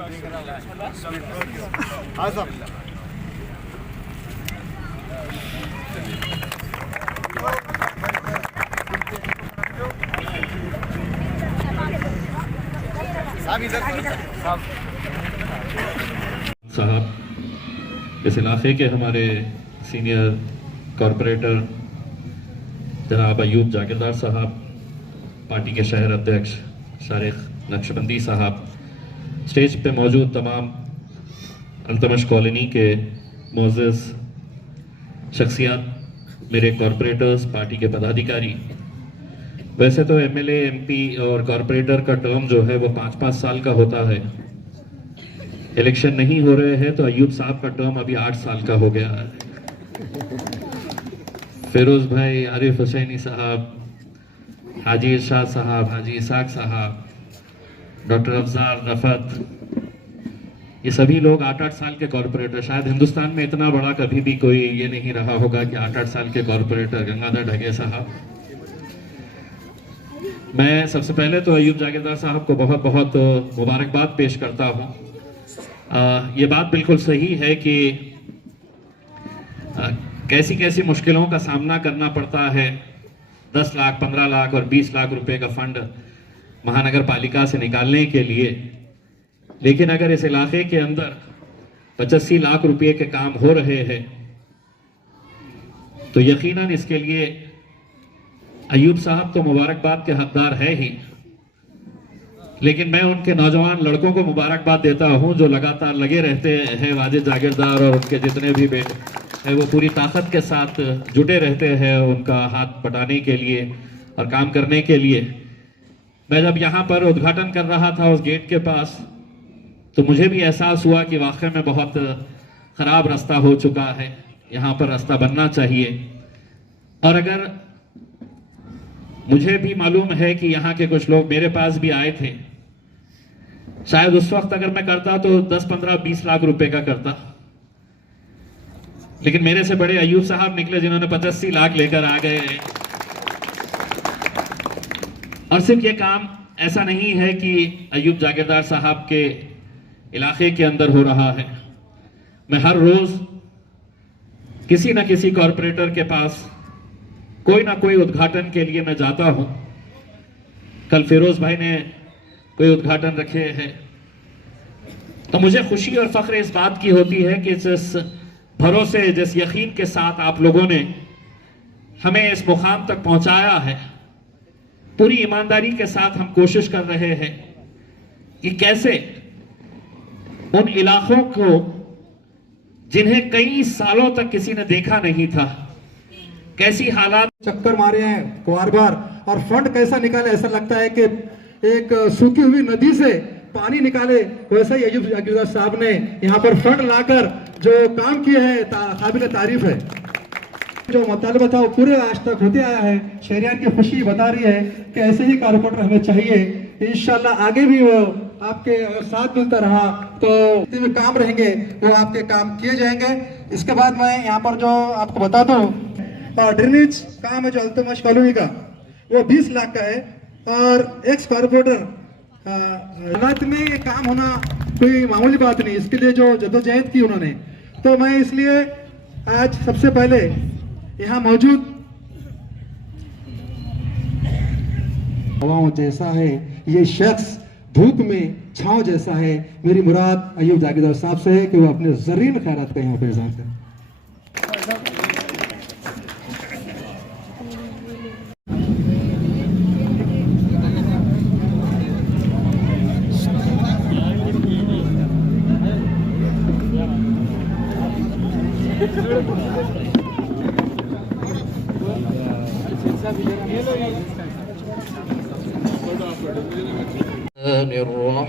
हाँ साहब। साहब, इस इलाके के हमारे सीनियर कॉरपोरेटर जनाब अयूब जागीरदार साहब, पार्टी के शहर अध्यक्ष शारिक नक्शबंदी साहब, स्टेज पे मौजूद तमाम अल्तमश कॉलोनी के मोअज़्ज़ज़ शख्सियात, मेरे कॉरपोरेटर्स, पार्टी के पदाधिकारी। वैसे तो एमएलए, एमपी और कॉरपोरेटर का टर्म जो है वो 5-5 साल का होता है। इलेक्शन नहीं हो रहे हैं तो अयूब साहब का टर्म अभी 8 साल का हो गया है। फिरोज भाई, आरिफ हुसैनी साहब, हाजी इरशाद साहब, हाजी इसाक साहब, डॉक्टर अफजार रफत, ये सभी लोग 8-8 साल के कॉरपोरेटर। शायद हिंदुस्तान में इतना बड़ा कभी भी कोई ये नहीं रहा होगा कि 8-8 साल के कॉरपोरेटर। गंगाधर ढगे साहब, मैं सबसे पहले तो अयूब जागीरदार साहब को बहुत बहुत मुबारकबाद पेश करता हूँ। ये बात बिल्कुल सही है कि कैसी कैसी मुश्किलों का सामना करना पड़ता है। 10 लाख, 15 लाख और 20 लाख रुपए का फंड महानगर पालिका से निकालने के लिए, लेकिन अगर इस इलाके के अंदर 85 लाख रुपए के काम हो रहे हैं तो यकीनन इसके लिए अयूब साहब तो मुबारकबाद के हकदार है ही, लेकिन मैं उनके नौजवान लड़कों को मुबारकबाद देता हूं जो लगातार लगे रहते हैं। वाजिद जागीरदार और उनके जितने भी बेटे हैं वो पूरी ताकत के साथ जुटे रहते हैं उनका हाथ बटाने के लिए और काम करने के लिए। मैं जब यहाँ पर उद्घाटन कर रहा था उस गेट के पास, तो मुझे भी एहसास हुआ कि वाकई में बहुत ख़राब रास्ता हो चुका है, यहाँ पर रास्ता बनना चाहिए। और अगर मुझे भी मालूम है कि यहाँ के कुछ लोग मेरे पास भी आए थे, शायद उस वक्त अगर मैं करता तो 10, 15, 20 लाख रुपए का करता, लेकिन मेरे से बड़े अयूब साहब निकले जिन्होंने 85 लाख लेकर आ गए। और सिर्फ ये काम ऐसा नहीं है कि अयूब जागीरदार साहब के इलाके के अंदर हो रहा है। मैं हर रोज किसी न किसी कॉरपोरेटर के पास कोई ना कोई उद्घाटन के लिए मैं जाता हूं। कल फिरोज भाई ने कोई उद्घाटन रखे हैं तो मुझे खुशी और फख्र इस बात की होती है कि जिस भरोसे, जिस यकीन के साथ आप लोगों ने हमें इस मुकाम तक पहुंचाया है, पूरी ईमानदारी के साथ हम कोशिश कर रहे हैं कि कैसे उन इलाकों को जिन्हें कई सालों तक किसी ने देखा नहीं था, कैसी हालात चक्कर मारे हैं बार बार, और फंड कैसा निकाले, ऐसा लगता है कि एक सूखी हुई नदी से पानी निकाले। वैसा ही अयूब जागीरदार साहब ने यहाँ पर फंड लाकर जो काम किए हैं काबिल तारीफ है। जो मुतालबा था वो पूरे आज तक होते आया है। शहरियान की खुशी बता रही है कि ऐसे ही कारपोरेटर हमें चाहिए। इंशाल्लाह आगे भी वो आपके साथ मिलता रहा तो जितने भी काम रहेंगे वो आपके काम किए जाएंगे। इसके बाद मैं यहाँ पर जो आपको बता दूं, ड्रेनेज काम है जो अल्तमश कॉलोनी का, वो 20 लाख का है। और एक्स कॉर्पोरेटर हालात में ये काम होना कोई मामूली बात नहीं, इसके लिए जो जद्दोजहद की उन्होंने, तो मैं इसलिए आज सबसे पहले यहाँ मौजूद हवाओं जैसा है ये शख्स, धूप में छांव जैसा है। मेरी मुराद अयूब जागीरदार साहब से है कि वो अपने ज़रीन खैरात का यहाँ पे इज़हार करें।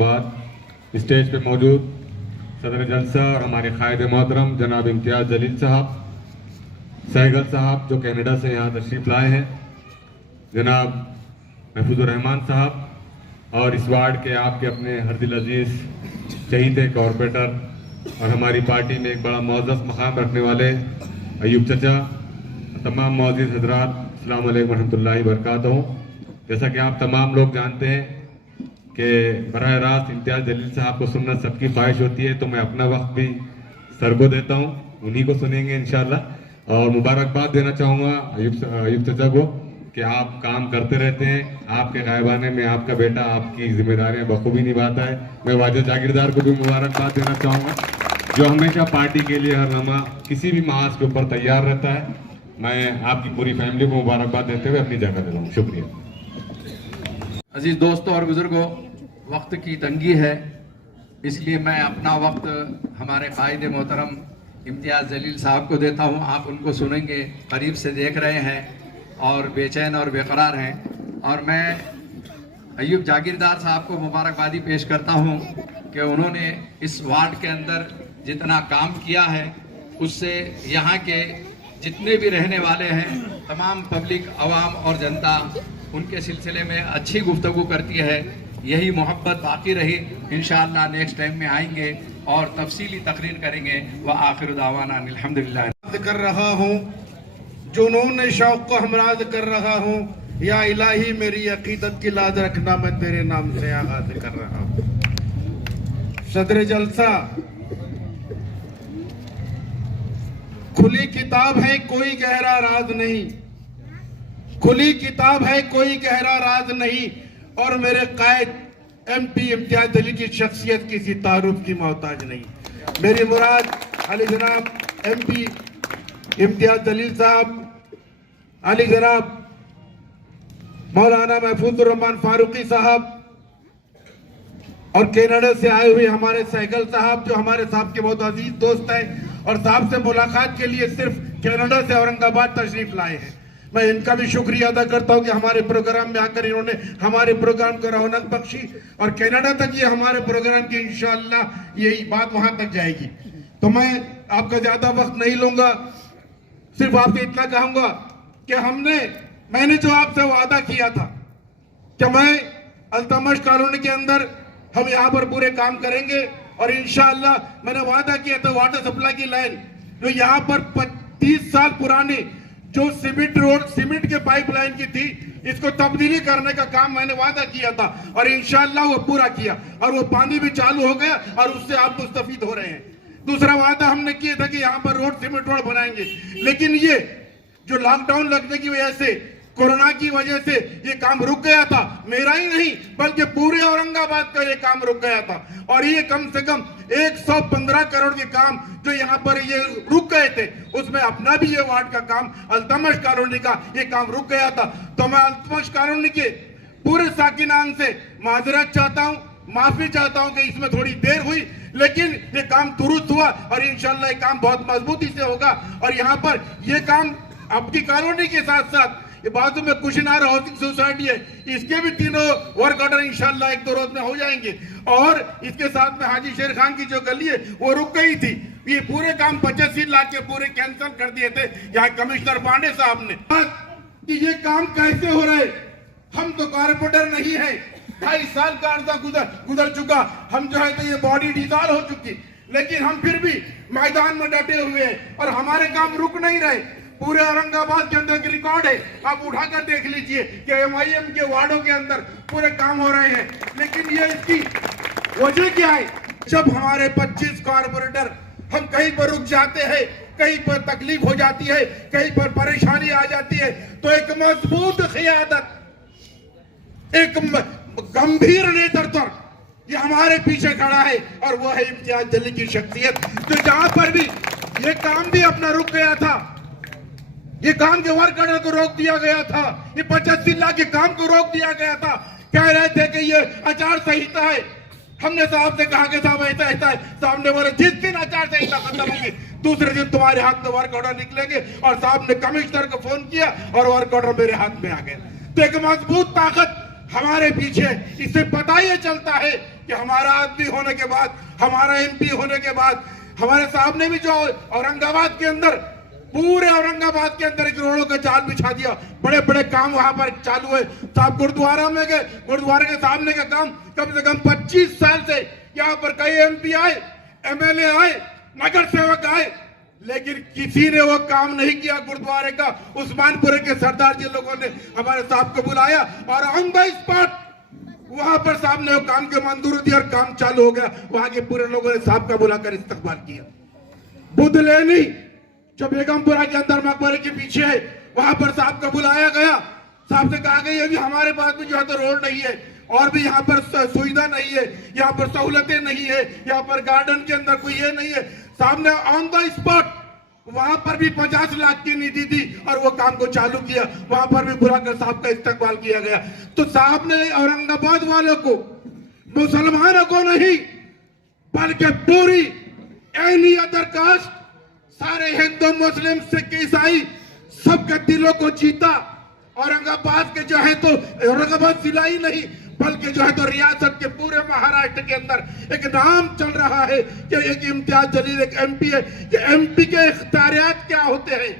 बाद स्टेज पे मौजूद सदर जलसा और हमारे कायद मोहतरम जनाब इम्तियाज़ जलील साहब सहगल साहब जो कनाडा से यहाँ तशरीफ़ लाए हैं, जनाब महफूजुर रहमान साहब और इस वार्ड के आपके अपने हरदिल अजीज़ शहीद कॉरपोरेटर और हमारी पार्टी में एक बड़ा मौज़ज़ मकाम रखने वाले अयूब चचा, तमाम मौजूद हजरात अस्सलाम वालेकुम रहमतुल्लाहि बरकातहू। जैसा कि आप तमाम लोग जानते हैं कि बराह रास्त इम्तियाज़ जलील साहब को सुनना सबकी ख्वाहिश होती है, तो मैं अपना वक्त भी सर को देता हूँ, उन्हीं को सुनेंगे इंशाल्लाह। और मुबारकबाद देना चाहूँगा अयूब चचा को कि आप काम करते रहते हैं, आपके गायबाने में आपका बेटा आपकी जिम्मेदारियाँ बखूबी निभाता है। मैं वाजिद जागीरदार को भी मुबारकबाद देना चाहूँगा जो हमेशा पार्टी के लिए हर लम्हा किसी भी महाज के ऊपर तैयार रहता है। मैं आपकी पूरी फैमिली को मुबारकबाद देते हुए अपनी जगह देता हूँ। शुक्रिया। अजीज दोस्तों और बुजुर्गों, वक्त की तंगी है, इसलिए मैं अपना वक्त हमारे कायद मोहतरम इम्तियाज़ जलील साहब को देता हूं। आप उनको सुनेंगे, करीब से देख रहे हैं और बेचैन और बेकरार हैं। और मैं अयूब जागीरदार साहब को मुबारकबादी पेश करता हूं कि उन्होंने इस वार्ड के अंदर जितना काम किया है उससे यहाँ के जितने भी रहने वाले हैं, तमाम पब्लिक, अवाम और जनता उनके सिलसिले में अच्छी गुफ्तगू करती है। यही मोहब्बत बाकी रही। इंशाअल्लाह नेक्स्ट टाइम में आएंगे और तफसीली तकरीर करेंगे। व आखिर दावाना अल्हम्दुलिल्लाह कर रहा हूँ, जुनून शौक को हमराज कर रहा हूँ। या इलाही मेरी अकीदत की लाज रखना, मैं तेरे नाम से आगाज कर रहा हूँ। सदर जलसा खुली किताब है, कोई गहरा राज नहीं। खुली किताब है, कोई गहरा राज नहीं। और मेरे कायद MP इम्तियाज़ जलील की शख्सियत किसी तारुफ की मोहताज नहीं। मेरी मुराद अली जनाब MP इम्तियाज़ जलील साहब, अली जनाब मौलाना महफूजुर रहमान फारूकी साहब और कनाडा से आए हुए हमारे सहगल साहब जो हमारे साहब के बहुत अजीज दोस्त हैं और साहब से मुलाकात के लिए सिर्फ कनाडा से औरंगाबाद तशरीफ लाए हैं। मैं इनका भी शुक्रिया अदा करता हूं कि हमारे प्रोग्राम में आकर इन्होंने हमारे प्रोग्राम को रौनक बख्शी और कनाडा तक ये हमारे प्रोग्राम की इंशाअल्लाह यही बात वहां तक जाएगी। तो मैं आपका ज्यादा वक्त नहीं लूंगा, सिर्फ आपसे इतना कहूंगा कि मैंने जो आपसे वादा किया था कि मैं अल्तमश कॉलोनी के अंदर हम यहाँ पर पूरे काम करेंगे और इंशाअल्लाह मैंने वादा किया था वाटर सप्लाई की लाइन जो यहाँ पर 30 साल पुरानी जो सीमेंट के पाइपलाइन की थी, इसको तब्दीली करने का काम मैंने वादा किया था और इंशाअल्लाह वो पूरा किया और वो पानी भी चालू हो गया और उससे आप मुस्तफीद हो रहे हैं। दूसरा वादा हमने किया था कि यहाँ पर रोड सीमेंट रोड बनाएंगे, लेकिन ये जो लॉकडाउन लगने की वजह से, कोरोना की वजह से ये काम रुक गया था। मेरा ही नहीं बल्कि पूरे औरंगाबाद का ये काम रुक गया था और ये कम से कम 115 करोड़ के काम जो यहाँ पर ये रुक गए थे, उसमें अपना भी ये वार्ड का काम अल्तमश कॉलोनी का ये काम रुक गया था। तो मैं अल्तमश कॉलोनी के पूरे साकिनान से माजरत चाहता हूँ, माफी चाहता हूँ कि इसमें थोड़ी देर हुई, लेकिन ये काम दुरुस्त हुआ और इंशाल्लाह ये काम बहुत मजबूती से होगा। और यहाँ पर ये काम आपकी कॉलोनी के साथ साथ ये बाजू में कुशिनार हाउसिंग सोसाइटी है, इसके भी तीनों वर्क ऑर्डर इंशाल्लाह 1-2 रोज में हो जाएंगे। और इसके साथ में हाजी शेर खान की जो गली है वो रुक गई थी, ये पूरे काम 85 लाख के पूरे कैंसिल कर दिए थे यहाँ कमिश्नर पांडे साहब ने। कि ये काम कैसे हो रहे, हम तो कारपोरेटर नहीं है, 2.5 साल का अर्जा गुजर चुका, हम जो है तो ये बॉडी डिसॉल्व हो चुकी, लेकिन हम फिर भी मैदान में डटे हुए हैं और हमारे काम रुक नहीं रहे। पूरे औरंगाबाद के अंदर की रिकॉर्ड है, आप उठाकर देख लीजिए कि MIM के वार्डों के अंदर पूरे काम हो रहे हैं। लेकिन ये इसकी वजह क्या है? जब हमारे 25 कॉर्पोरेटर हम कहीं पर रुक जाते हैं, कहीं पर तकलीफ हो जाती है, कहीं पर परेशानी आ जाती है, तो एक मजबूत क़ियादत, एक गंभीर नेतृत्व ये हमारे पीछे खड़ा है, और वो है इम्तियाज जलील की शख्सियत। तो जहां पर भी ये काम भी अपना रुक गया था, ये काम के वर्क ऑर्डर को रोक दिया गया था, ये 85 लाख के काम को रोक दिया गया था, कह रहे थे कि ये आचार संहिता है। हमने साहब से कहा कि साहब ऐसा ऐसा है, साहब ने बोले जिस दिन आचार संहिता खत्म होगी दूसरे दिन तुम्हारे हाथ में वर्क ऑर्डर निकलेंगे, और साहब ने कमिश्नर को फोन किया और वर्क ऑर्डर मेरे हाथ में आ गए। तो एक मजबूत ताकत हमारे पीछे, इससे पता ये चलता है कि हमारा आदमी होने के बाद, हमारा MP होने के बाद, हमारे साहब ने भी जो औरंगाबाद के अंदर, पूरे औरंगाबाद के अंदर करोड़ों का जाल बिछा दिया, बड़े बड़े काम वहां पर चालू है। साहब गुरुद्वारा में गए, गुरुद्वारे के सामने का काम कम से कम 25 साल से यहाँ पर कई MP आए, MLA आए, नगर सेवक आए, लेकिन किसी ने वो काम नहीं किया। गुरुद्वारे का उस्मानपुरे के सरदार जी लोगों ने हमारे साहब को बुलाया और ऑन द स्पॉट वहां पर साहब ने वो काम के मंजूरी दी और काम चालू हो गया। वहां के पूरे लोगों ने साहब का बुलाकर इस्तकबाल किया। बुधलेनी जो बेगमपुरा के अंदर मकबरे के पीछे है, वहां पर साहब को बुलाया गया। साहब से कहा गया भी हमारे पास भी जो है तो रोड नहीं है, और भी यहाँ पर सुविधा नहीं है, यहाँ पर सहूलतें नहीं है, यहाँ पर गार्डन के अंदर कोई ये नहीं है। साहब ने ऑन द स्पॉट वहां पर भी 50 लाख की निधि दी और वो काम को चालू किया। वहां पर भी बुलाकर साहब का इस्तकबाल किया गया। तो साहब ने औरंगाबाद वालों को, मुसलमानों को नहीं बल्कि पूरी एनी अदर कास्ट, सारे हिंदू, मुस्लिम, सिख, ईसाई सबके दिलों को जीता। औरंगाबाद के जो है तो औरंगाबाद जिला ही नहीं बल्कि जो है तो रियासत के पूरे महाराष्ट्र के अंदर एक नाम चल रहा है कि एक इम्तियाज जलील एक MP है। कि MP के इख्तियारात क्या होते हैं,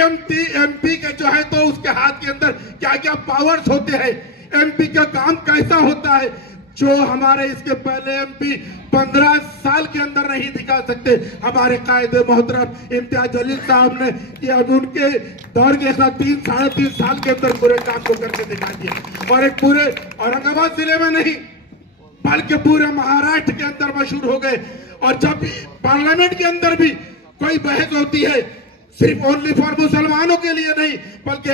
MP के जो है तो उसके हाथ के अंदर क्या क्या पावर्स होते हैं, MP का काम कैसा होता है, जो हमारे इसके पहले MP 15 साल के अंदर नहीं दिखा सकते। हमारे कायदे मोहतरम इम्तियाज जलील साहब ने ये अब उनके दौर के साथ 3-3.5 साल के अंदर पूरे काम को करके दिखा दिया, और एक पूरे औरंगाबाद जिले में नहीं बल्कि पूरे महाराष्ट्र के अंदर मशहूर हो गए। और जब पार्लियामेंट के अंदर भी कोई बहस होती है, सिर्फ ओनली फॉर मुसलमानों के लिए नहीं बल्कि